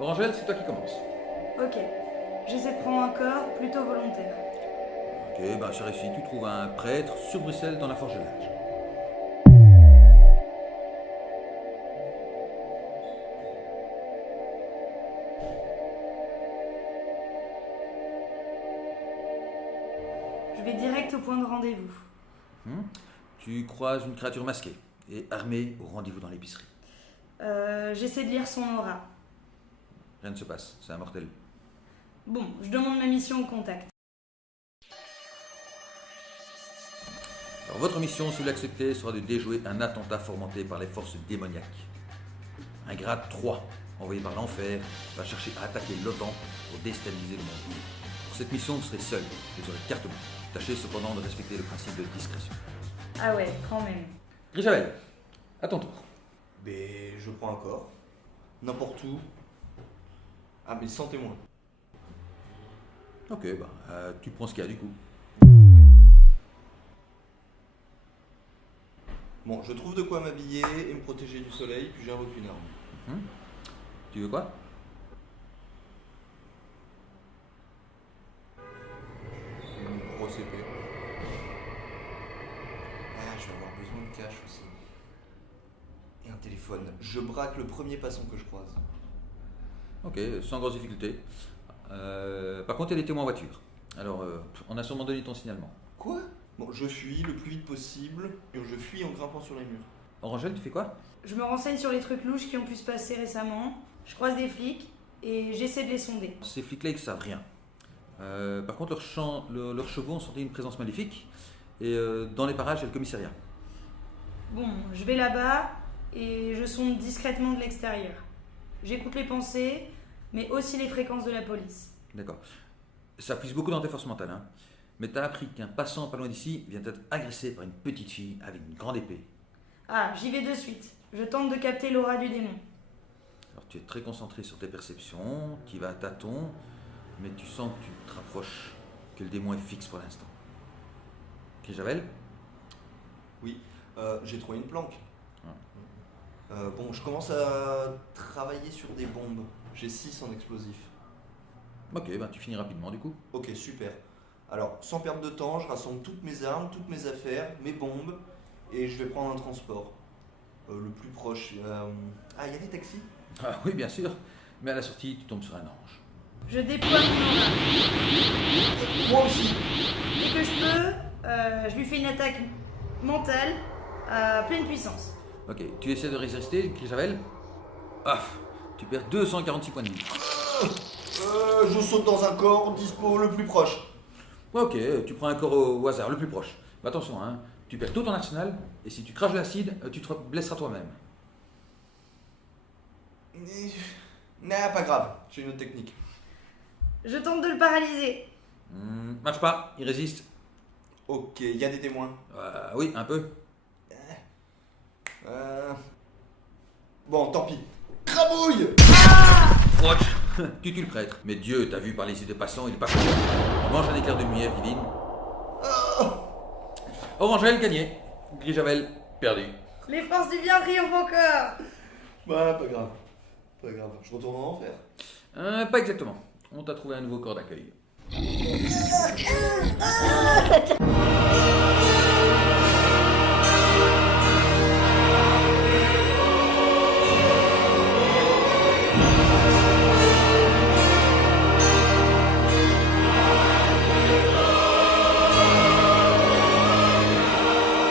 Orangel, c'est toi qui commence. Ok. J'essaie de prendre un corps plutôt volontaire. Ok, bah c'est réussi. Tu trouves un prêtre sur Bruxelles dans la Forge de l'Âge. Je vais direct au point de rendez-vous. Tu croises une créature masquée et armée au rendez-vous dans l'épicerie. J'essaie de lire son aura. Rien ne se passe, c'est un mortel. Bon, je demande ma mission au contact. Alors, votre mission, si vous l'acceptez, sera de déjouer un attentat fomenté par les forces démoniaques. Un grade 3, envoyé par l'enfer, va chercher à attaquer l'OTAN pour déstabiliser le monde. Pour cette mission, vous serez seul, vous aurez carte blanche. Tâchez cependant de respecter le principe de discrétion. Ah ouais, quand même. Grisabelle, à ton tour. Mais je prends un corps. N'importe où. Ah mais sans témoin. Ok, bah, tu prends ce qu'il y a du coup. Bon, je trouve de quoi m'habiller et me protéger du soleil, puis j'invoque une arme. Tu veux quoi? Une grosse épée. Ah, je vais avoir besoin de cash aussi. Et un téléphone. Je braque le premier passant que je croise. Ok, sans grosse difficulté. Par contre, il y a des témoins en voiture. Alors, on a sûrement donné ton signalement. Quoi? Bon, je fuis le plus vite possible, et je fuis en grimpant sur les murs. Orangel, tu fais quoi? Je me renseigne sur les trucs louches qui ont pu se passer récemment. Je croise des flics et j'essaie de les sonder. Ces flics-là, ils savent rien. Par contre, leurs chevaux ont senti une présence maléfique. Et dans les parages, il y a le commissariat. Bon, je vais là-bas et je sonde discrètement de l'extérieur. J'écoute les pensées, mais aussi les fréquences de la police. D'accord. Ça puise beaucoup dans tes forces mentales, hein. Mais t'as appris qu'un passant pas loin d'ici vient d'être agressé par une petite fille avec une grande épée. Ah, j'y vais de suite. Je tente de capter l'aura du démon. Alors tu es très concentré sur tes perceptions, tu y vas à tâtons, mais tu sens que tu te rapproches, que le démon est fixe pour l'instant. Javel? Oui, j'ai trouvé une planque. Bon, je commence à travailler sur des bombes. J'ai 6 en explosifs. Ok, ben tu finis rapidement du coup. Ok, super. Alors, sans perdre de temps, je rassemble toutes mes armes, toutes mes affaires, mes bombes, et je vais prendre un transport. Le plus proche. Ah, il y a des taxis? Ah oui, bien sûr, mais à la sortie, tu tombes sur un ange. Je déploie mon aura. Moi aussi. Dès que je peux, je lui fais une attaque mentale à pleine puissance. Ok, tu essaies de résister, Javel? Ah, tu perds 246 points de vie. Je saute dans un corps, dispo le plus proche. Ok, tu prends un corps au hasard, le plus proche. Mais attention, hein, tu perds tout ton arsenal, et si tu craches de l'acide, tu te blesseras toi-même. Nah, pas grave, j'ai une autre technique. Je tente de le paralyser. Marche pas, il résiste. Ok, il y a des témoins. Oui, un peu. Bon, tant pis. Crabouille! Watch. Tu tues le prêtre. Mais Dieu t'a vu par les yeux de passants, il est pas content. Mange un éclair de lumière divine. Orangel gagné. Grijavel perdu. Les forces du bien triomphent encore. Bah, pas grave. Pas grave, je retourne en enfer. Pas exactement. On t'a trouvé un nouveau corps d'accueil.